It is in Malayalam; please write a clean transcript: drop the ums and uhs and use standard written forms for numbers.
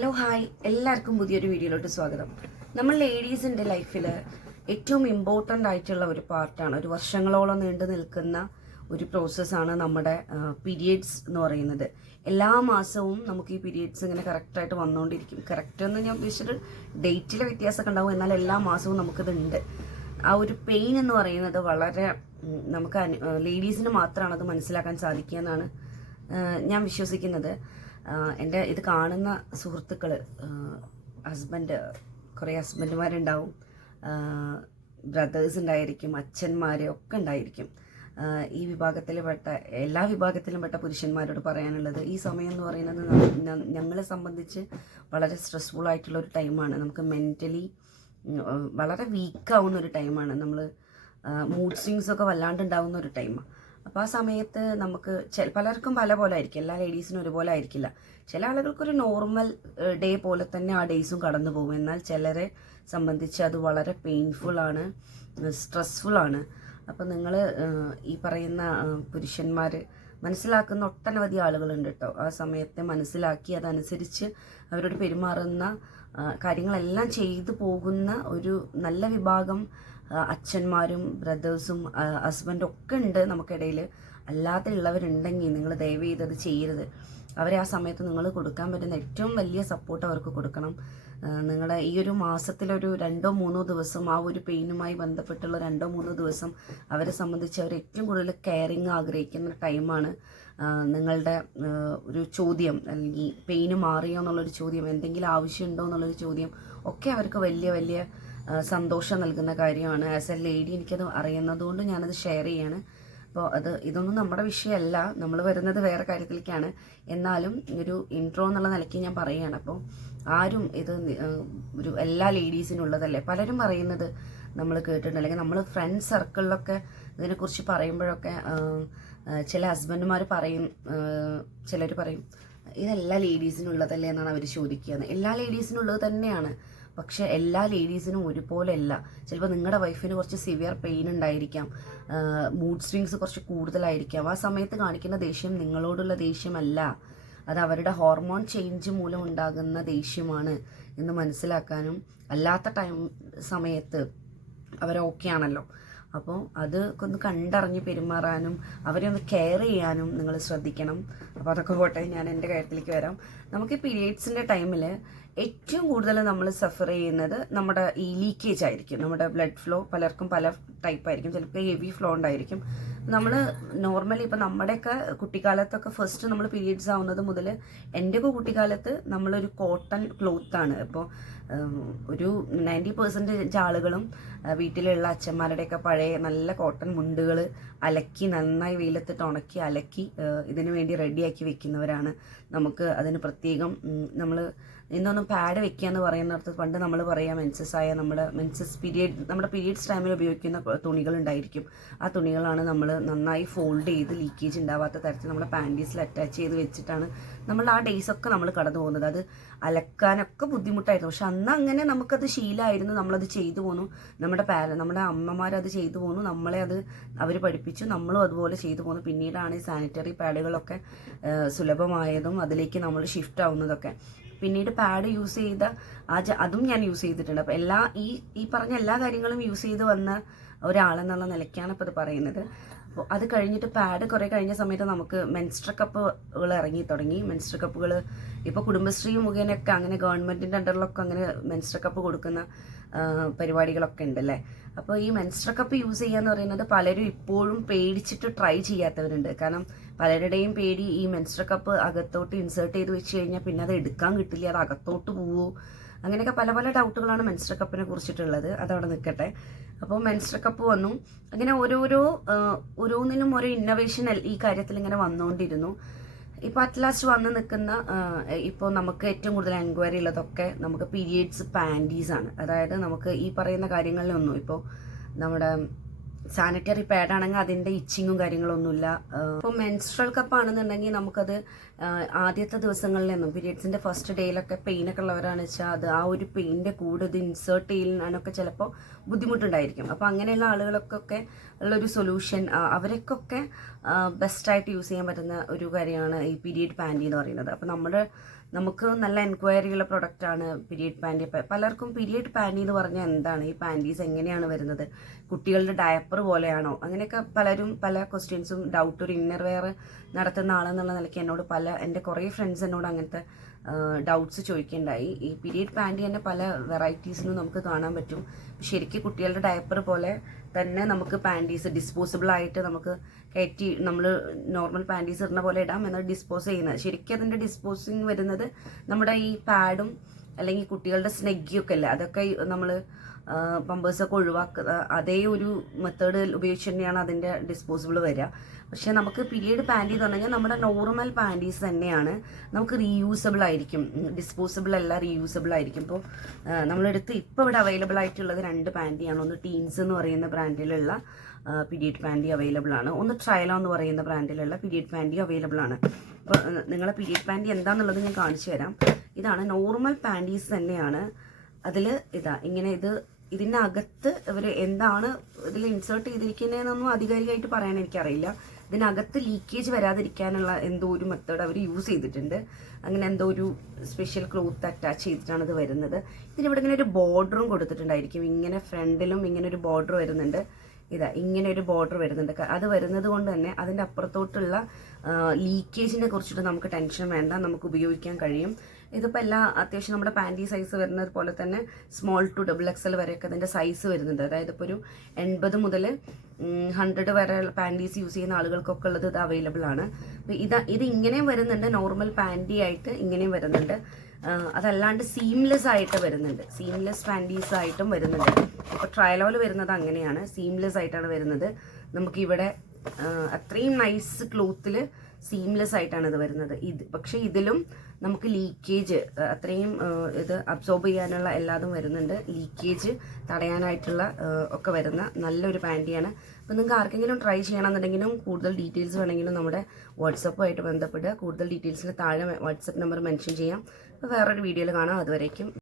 ഹലോ ഹായ്, എല്ലാവർക്കും പുതിയൊരു വീഡിയോയിലോട്ട് സ്വാഗതം. നമ്മൾ ലേഡീസിൻ്റെ ലൈഫിൽ ഏറ്റവും ഇമ്പോർട്ടൻ്റ് ആയിട്ടുള്ള ഒരു പാർട്ടാണ്, ഒരു വർഷങ്ങളോളം നീണ്ടു നിൽക്കുന്ന ഒരു പ്രോസസ്സാണ് നമ്മുടെ പീരിയഡ്സ് എന്ന് പറയുന്നത്. എല്ലാ മാസവും നമുക്ക് ഈ പീരിയഡ്സ് ഇങ്ങനെ കറക്റ്റായിട്ട് വന്നുകൊണ്ടിരിക്കും. കറക്റ്റ് എന്ന് ഞാൻ ഉദ്ദേശിച്ചിട്ട് ഡേറ്റിലെ വ്യത്യാസമൊക്കെ ഉണ്ടാവും, എന്നാൽ എല്ലാ മാസവും നമുക്കിതുണ്ട്. ആ ഒരു പെയിൻ എന്ന് പറയുന്നത് വളരെ നമുക്ക് ലേഡീസിന് മാത്രമാണ് അത് മനസ്സിലാക്കാൻ സാധിക്കുക എന്നാണ് ഞാൻ വിശ്വസിക്കുന്നത്. എൻ്റെ ഇത് കാണുന്ന സുഹൃത്തുക്കൾ, കുറേ ഹസ്ബൻഡുമാരുണ്ടാവും, ബ്രദേഴ്സ് ഉണ്ടായിരിക്കും, അച്ഛന്മാർ ഒക്കെ ഉണ്ടായിരിക്കും. ഈ വിഭാഗത്തിൽപ്പെട്ട എല്ലാ വിഭാഗത്തിലും പെട്ട പുരുഷന്മാരോട് പറയാനുള്ളത്, ഈ സമയം എന്ന് പറയുന്നത് ഞങ്ങളെ സംബന്ധിച്ച് വളരെ സ്ട്രെസ്ഫുൾ ആയിട്ടുള്ള ഒരു ടൈമാണ്. നമുക്ക് മെൻ്റലി വളരെ വീക്കാവുന്ന ഒരു ടൈമാണ്. നമ്മൾ മൂഡ് സ്വിങ്സൊക്കെ വല്ലാണ്ട് ഉണ്ടാവുന്ന ഒരു ടൈമാണ്. അപ്പോൾ ആ സമയത്ത് നമുക്ക് പലർക്കും പല പോലെ ആയിരിക്കും, എല്ലാ ലേഡീസിനും ഒരുപോലെ ആയിരിക്കില്ല. ചില ആളുകൾക്കൊരു നോർമൽ ഡേ പോലെ തന്നെ ആ ഡേയ്സും കടന്നു പോകും. എന്നാൽ ചിലരെ സംബന്ധിച്ച് അത് വളരെ പെയിൻഫുള്ളാണ്, സ്ട്രെസ്ഫുള്ളാണ്. അപ്പോൾ നിങ്ങൾ ഈ പറയുന്ന പുരുഷന്മാർ മനസ്സിലാക്കുന്ന ഒട്ടനവധി ആളുകളുണ്ട് കേട്ടോ. ആ സമയത്തെ മനസ്സിലാക്കി അതനുസരിച്ച് അവരോട് പെരുമാറുന്ന കാര്യങ്ങളെല്ലാം ചെയ്തു പോകുന്ന ഒരു നല്ല വിഭാഗം അച്ഛന്മാരും ബ്രദേഴ്സും ഹസ്ബൻഡും ഒക്കെ ഉണ്ട് നമുക്കിടയിൽ. അല്ലാതെ ഉള്ളവരുണ്ടെങ്കിൽ നിങ്ങൾ ദയവ് ചെയ്തത് ചെയ്യരുത്. അവരെ ആ സമയത്ത് നിങ്ങൾ കൊടുക്കാൻ പറ്റുന്ന ഏറ്റവും വലിയ സപ്പോർട്ട് അവർക്ക് കൊടുക്കണം. നിങ്ങളുടെ ഈ ഒരു മാസത്തിലൊരു 2-3 ദിവസം ആ ഒരു പെയിനുമായി ബന്ധപ്പെട്ടുള്ള 2-3 ദിവസം അവരെ സംബന്ധിച്ച് അവർ ഏറ്റവും കൂടുതൽ കെയറിങ് ആഗ്രഹിക്കുന്ന ടൈമാണ്. നിങ്ങളുടെ ഒരു ചോദ്യം, അല്ലെങ്കിൽ പെയിന് മാറിയോ എന്നുള്ളൊരു ചോദ്യം, എന്തെങ്കിലും ആവശ്യമുണ്ടോ എന്നുള്ളൊരു ചോദ്യം ഒക്കെ അവർക്ക് വലിയ വലിയ സന്തോഷം നൽകുന്ന കാര്യമാണ്. ആസ് എ ലേഡി എനിക്കത് അറിയുന്നതുകൊണ്ട് ഞാനത് ഷെയർ ചെയ്യാണ്. അപ്പോൾ ഇതൊന്നും നമ്മുടെ വിഷയമല്ല, നമ്മൾ വരുന്നത് വേറെ കാര്യത്തിലേക്കാണ്. എന്നാലും ഒരു ഇൻട്രോ എന്നുള്ള നിലയ്ക്ക് ഞാൻ പറയുകയാണ്. അപ്പോൾ ആരും ഇത് ഒരു എല്ലാ ലേഡീസിനും ഉള്ളതല്ലേ. പലരും പറയുന്നത് നമ്മൾ കേട്ടിട്ടുണ്ട്, അല്ലെങ്കിൽ നമ്മൾ ഫ്രണ്ട് സർക്കിളിലൊക്കെ ഇതിനെക്കുറിച്ച് പറയുമ്പോഴൊക്കെ ചില ഹസ്ബൻഡുമാർ പറയും, ചിലർ പറയും ഇതെല്ലാ ലേഡീസിനും ഉള്ളതല്ലേ എന്നാണ് അവർ ചോദിക്കുന്നത്. എല്ലാ ലേഡീസിനും ഉള്ളത് തന്നെയാണ്, പക്ഷെ എല്ലാ ലേഡീസിനും ഒരുപോലെ അല്ല. ചിലപ്പോൾ നിങ്ങളുടെ വൈഫിന് കുറച്ച് സിവിയർ പെയിൻ ഉണ്ടായിരിക്കാം, മൂഡ് സ്വിങ്സ് കുറച്ച് കൂടുതലായിരിക്കാം. ആ സമയത്ത് കാണിക്കുന്ന ദേഷ്യം നിങ്ങളോടുള്ള ദേഷ്യമല്ല, അത് അവരുടെ ഹോർമോൺ ചേഞ്ച് മൂലം ഉണ്ടാകുന്ന ദേഷ്യമാണ് എന്ന് മനസ്സിലാക്കാനും, അല്ലാത്ത സമയത്ത് അവർ ഓക്കെ ആണല്ലോ. അപ്പോൾ അത് ഒന്ന് കണ്ടറിഞ്ഞ് പെരുമാറാനും അവരെ ഒന്ന് കെയർ ചെയ്യാനും നിങ്ങൾ ശ്രദ്ധിക്കണം. അപ്പോൾ അതൊക്കെ പോട്ടെ, ഞാൻ എൻ്റെ കാര്യത്തിലേക്ക് വരാം. നമുക്ക് പീരിയഡ്സിൻ്റെ ടൈമിൽ ഏറ്റവും കൂടുതൽ നമ്മൾ സഫർ ചെയ്യുന്നത് നമ്മുടെ ഈ ലീക്കേജ് ആയിരിക്കും. നമ്മുടെ ബ്ലഡ് ഫ്ലോ പലർക്കും പല ടൈപ്പായിരിക്കും. ചിലപ്പോൾ ഹെവി ഫ്ലോ ഉണ്ടായിരിക്കും. നമ്മൾ നോർമലി ഇപ്പോൾ നമ്മുടെയൊക്കെ കുട്ടിക്കാലത്തൊക്കെ ഫസ്റ്റ് നമ്മൾ പീരിയഡ്സ് ആവുന്നത് മുതൽ, എൻ്റെയൊക്കെ കുട്ടിക്കാലത്ത് നമ്മളൊരു കോട്ടൺ ക്ലോത്താണ്. ഇപ്പോൾ ഒരു 90% ആളുകളും വീട്ടിലുള്ള അച്ഛന്മാരുടെയൊക്കെ പഴയ നല്ല കോട്ടൺ മുണ്ടുകൾ അലക്കി നന്നായി വെയിലത്തിട്ട് ഉണക്കി അലക്കി ഇതിനു വേണ്ടി റെഡിയാക്കി വെക്കുന്നവരാണ്. നമുക്ക് അതിന് പ്രത്യേകം നമ്മൾ ഇന്നൊന്നും പാഡ് വെക്കുക എന്ന് പറയുന്നിടത്ത് പണ്ട് നമ്മൾ പറയാം നമ്മുടെ പീരിയഡ്സ് ടൈമിൽ ഉപയോഗിക്കുന്ന തുണികളുണ്ടായിരിക്കും. ആ തുണികളാണ് നമ്മൾ നന്നായി ഫോൾഡ് ചെയ്ത് ലീക്കേജ് ഉണ്ടാവാത്ത തരത്തിൽ നമ്മുടെ പാൻറ്റീസിൽ അറ്റാച്ച് ചെയ്ത് വെച്ചിട്ടാണ് നമ്മൾ ആ ഡേയ്സൊക്കെ നമ്മൾ കടന്നു പോകുന്നത്. അത് അലക്കാനൊക്കെ ബുദ്ധിമുട്ടായിരുന്നു, പക്ഷെ അന്ന് അങ്ങനെ നമുക്കത് ശീലമായിരുന്നു. നമ്മളത് ചെയ്തു പോന്നു, നമ്മുടെ അമ്മമാരത് ചെയ്തു പോന്നു, നമ്മളെ അത് അവർ പഠിപ്പിച്ചു, നമ്മളും അതുപോലെ ചെയ്തു പോന്നു. പിന്നീടാണ് ഈ സാനിറ്ററി പാഡുകളൊക്കെ സുലഭമായതും അതിലേക്ക് നമ്മൾ ഷിഫ്റ്റ് ആവുന്നതൊക്കെ. പിന്നീട് പാഡ് യൂസ് ചെയ്ത അതും ഞാൻ യൂസ് ചെയ്തിട്ടുണ്ട്. അപ്പോൾ ഈ പറഞ്ഞ എല്ലാ കാര്യങ്ങളും യൂസ് ചെയ്ത് വന്ന ഒരാളെന്നുള്ള നിലയ്ക്കാണ് ഇപ്പോൾ ഇത് പറയുന്നത്. അപ്പോൾ അത് കഴിഞ്ഞിട്ട് പാഡ് കുറേ കഴിഞ്ഞ സമയത്ത് നമുക്ക് മെൻസ്ട്രൽ കപ്പുകൾ ഇറങ്ങി തുടങ്ങി. മെൻസ്ട്രൽ കപ്പുകൾ ഇപ്പോൾ കുടുംബശ്രീ മുഖേനയൊക്കെ അങ്ങനെ ഗവൺമെൻറ്റിൻ്റെ അണ്ടറിലൊക്കെ അങ്ങനെ മെൻസ്ട്രൽ കപ്പ് കൊടുക്കുന്ന പരിപാടികളൊക്കെ ഉണ്ടല്ലേ. അപ്പോൾ ഈ മെൻസ്ട്രൽ കപ്പ് യൂസ് ചെയ്യുക എന്ന് പറയുന്നത് പലരും ഇപ്പോഴും പേടിച്ചിട്ട് ട്രൈ ചെയ്യാത്തവരുണ്ട്. കാരണം പലരുടെയും പേടി ഈ മെൻസ്ട്രൽ കപ്പ് അകത്തോട്ട് ഇൻസേർട്ട് ചെയ്ത് വെച്ച് കഴിഞ്ഞാൽ പിന്നെ അത് എടുക്കാൻ കിട്ടില്ല, അത് അകത്തോട്ട് പോവോ, അങ്ങനെയൊക്കെ പല പല ഡൗട്ടുകളാണ് മെൻസ്ട്രൽ കപ്പിനെ കുറിച്ചിട്ടുള്ളത്. അതവിടെ നിൽക്കട്ടെ. അപ്പോൾ മെൻസ്ട്രൽ കപ്പ് വന്നു. അങ്ങനെ ഓരോന്നിനും ഓരോ ഇന്നോവേഷൻ ഈ കാര്യത്തിൽ ഇങ്ങനെ വന്നുകൊണ്ടിരുന്നു. ഇപ്പോൾ അറ്റ്ലാസ്റ്റ് വന്ന് നിൽക്കുന്ന ഇപ്പോൾ നമുക്ക് ഏറ്റവും കൂടുതൽ എൻക്വയറി ഉള്ളതൊക്കെ നമുക്ക് പീരിയഡ്സ് പാൻറ്റീസാണ്. അതായത് നമുക്ക് ഈ പറയുന്ന കാര്യങ്ങളിലൊന്നും ഇപ്പോൾ നമ്മുടെ സാനിറ്ററി പാഡാണെങ്കിൽ അതിൻ്റെ ഇച്ചിങ്ങും കാര്യങ്ങളൊന്നുമില്ല. ഇപ്പോൾ മെൻസ്ട്രൽ കപ്പാണെന്നുണ്ടെങ്കിൽ നമുക്കത് ആദ്യത്തെ ദിവസങ്ങളിലൊന്നും പീരിയഡ്സിൻ്റെ ഫസ്റ്റ് ഡേയിലൊക്കെ പെയിനൊക്കെ ഉള്ളവരാണെന്ന് വെച്ചാൽ അത് ആ ഒരു പെയിൻ്റെ കൂടെ ഇത് ഇൻസേർട്ട് ചെയ്യാനൊക്കെ ചിലപ്പോൾ ബുദ്ധിമുട്ടുണ്ടായിരിക്കും. അപ്പോൾ അങ്ങനെയുള്ള ആളുകൾക്കൊക്കെ ഉള്ളൊരു സൊല്യൂഷൻ, അവർക്കൊക്കെ ബെസ്റ്റായിട്ട് യൂസ് ചെയ്യാൻ പറ്റുന്ന ഒരു കാര്യമാണ് ഈ പീരിയഡ് പാൻറ്റി എന്ന് പറയുന്നത്. അപ്പോൾ നമുക്ക് നല്ല എൻക്വയറിയുള്ള പ്രൊഡക്റ്റാണ് പീരിയഡ് പാൻറ്റി. പലർക്കും പീരിയഡ് പാൻറ്റി എന്ന് പറഞ്ഞാൽ എന്താണ്, ഈ പാൻറ്റീസ് എങ്ങനെയാണ് വരുന്നത്, കുട്ടികളുടെ ഡയപ്പർ പോലെയാണോ, അങ്ങനെയൊക്കെ പലരും പല ക്വസ്റ്റ്യൻസും ഡൗട്ട്. ഒരു ഇന്നർ വെയർ നടത്തുന്ന ആളെന്നുള്ള നിലയ്ക്ക് എന്നോട് എൻ്റെ കുറേ ഫ്രണ്ട്സ് എന്നോട് അങ്ങനത്തെ ഡൗട്ട്സ് ചോദിക്കുകയുണ്ടായി. ഈ പീരിയഡ് പാൻറ്റി തന്നെ പല വെറൈറ്റീസിനും നമുക്ക് കാണാൻ പറ്റും. ശരിക്കും കുട്ടികളുടെ ഡയപ്പർ പോലെ തന്നെ നമുക്ക് പാൻറ്റീസ് ഡിസ്പോസിബിൾ ആയിട്ട് നമുക്ക് കയറ്റി നമ്മൾ നോർമൽ പാൻറ്റീസ് ഇടുന്ന പോലെ ഇടാം, എന്നാൽ ഡിസ്പോസ് ചെയ്യുന്നത്. ശരിക്കും അതിൻ്റെ ഡിസ്പോസിങ് വരുന്നത് നമ്മുടെ ഈ പാഡും അല്ലെങ്കിൽ കുട്ടികളുടെ സ്നെഗ്ഗിയൊക്കെ അല്ലേ, അതൊക്കെ നമ്മൾ പമ്പേഴ്സൊക്കെ ഒഴിവാക്കുക അതേ ഒരു മെത്തേഡ് ഉപയോഗിച്ച് തന്നെയാണ് അതിൻ്റെ ഡിസ്പോസിബിൾ വരിക. പക്ഷേ നമുക്ക് പീരിയഡ് പാൻറ്റി എന്ന് പറഞ്ഞാൽ നമ്മുടെ നോർമൽ പാൻറ്റീസ് തന്നെയാണ്, നമുക്ക് റീയൂസബിൾ ആയിരിക്കും, ഡിസ്പോസിബിൾ അല്ല, റീയൂസബിൾ ആയിരിക്കും. ഇപ്പോൾ നമ്മളെടുത്ത് ഇപ്പോൾ ഇവിടെ അവൈലബിൾ ആയിട്ടുള്ളത് 2 പാൻറ്റിയാണ്. ഒന്ന് ടീൻസ് എന്ന് പറയുന്ന ബ്രാൻഡിലുള്ള പീരിയഡ് പാൻറ്റി അവൈലബിൾ ആണ്, ഒന്ന് ട്രയലോ എന്ന് പറയുന്ന ബ്രാൻഡിലുള്ള പീരിയഡ് പാൻറ്റി അവൈലബിൾ ആണ്. അപ്പോൾ നിങ്ങളെ പീരിയഡ് പാൻറ്റി എന്താണെന്നുള്ളത് ഞാൻ കാണിച്ചു തരാം. ഇതാണ് നോർമൽ പാൻറ്റീസ് തന്നെയാണ്. അതിൽ ഇങ്ങനെ ഇതിനകത്ത് ഇവർ എന്താണ് ഇതിൽ ഇൻസേർട്ട് ചെയ്തിരിക്കുന്നതെന്നൊന്നും ആധികാരികമായിട്ട് പറയാൻ എനിക്കറിയില്ല. ഇതിനകത്ത് ലീക്കേജ് വരാതിരിക്കാനുള്ള എന്തോ ഒരു മെത്തേഡ് അവർ യൂസ് ചെയ്തിട്ടുണ്ട്. അങ്ങനെ എന്തോ ഒരു സ്പെഷ്യൽ ക്ലോത്ത് അറ്റാച്ച് ചെയ്തിട്ടാണ് ഇത് വരുന്നത്. ഇതിനിവിടെ ഇങ്ങനെ ഒരു ബോർഡറും കൊടുത്തിട്ടുണ്ടായിരിക്കും. ഇങ്ങനെ ഫ്രണ്ടിലും ഇങ്ങനെ ഒരു ബോർഡർ വരുന്നുണ്ട്. ഇങ്ങനെ ഒരു ബോർഡർ വരുന്നുണ്ട്. അത് വരുന്നത് കൊണ്ട് തന്നെ അതിൻ്റെ അപ്പുറത്തോട്ടുള്ള ലീക്കേജിനെ കുറിച്ചിട്ട് നമുക്ക് ടെൻഷൻ വേണ്ട, നമുക്ക് ഉപയോഗിക്കാൻ കഴിയും. ഇതിപ്പോൾ അത്യാവശ്യം നമ്മുടെ പാൻറ്റി സൈസ് വരുന്നത് പോലെ തന്നെ സ്മോൾ ടു XXL വരെയൊക്കെ അതിൻ്റെ സൈസ് വരുന്നുണ്ട്. അതായത് ഇപ്പോൾ ഒരു 80 മുതൽ 100 വരെ പാൻറ്റീസ് യൂസ് ചെയ്യുന്ന ആളുകൾക്കൊക്കെ ഉള്ളത് ഇത് അവൈലബിൾ ആണ്. ഇത് ഇങ്ങനെയും വരുന്നുണ്ട്, നോർമൽ പാൻറ്റി ആയിട്ട് ഇങ്ങനെയും വരുന്നുണ്ട്. അതല്ലാണ്ട് സീംലെസ് ആയിട്ട് വരുന്നുണ്ട്, സീംലെസ് പാൻറ്റീസ് ആയിട്ടും വരുന്നുണ്ട്. ഇപ്പോൾ ട്രയലോയിൽ വരുന്നത് അങ്ങനെയാണ്, സീംലെസ് ആയിട്ടാണ് വരുന്നത്. നമുക്കിവിടെ അത്രയും നൈസ് ക്ലോത്തിൽ സീംലെസ് ആയിട്ടാണ് ഇത് വരുന്നത്. പക്ഷേ ഇതിലും നമുക്ക് ലീക്കേജ് അത്രയും ഇത് അബ്സോർബ് ചെയ്യാനുള്ള എല്ലാതും വരുന്നുണ്ട്. ലീക്കേജ് തടയാനായിട്ടുള്ള ഒക്കെ വരുന്ന നല്ലൊരു പാൻറ്റിയാണ്. അപ്പോൾ നിങ്ങൾക്ക് ആർക്കെങ്കിലും ട്രൈ ചെയ്യണമെന്നുണ്ടെങ്കിലും കൂടുതൽ ഡീറ്റെയിൽസ് വേണമെങ്കിലും നമ്മുടെ വാട്സപ്പുമായിട്ട് ബന്ധപ്പെടുക. കൂടുതൽ ഡീറ്റെയിൽസിന് താഴെ വാട്സപ്പ് നമ്പർ മെൻഷൻ ചെയ്യാം. അപ്പോൾ വേറൊരു വീഡിയോയിൽ കാണാം. അതുവരേക്കും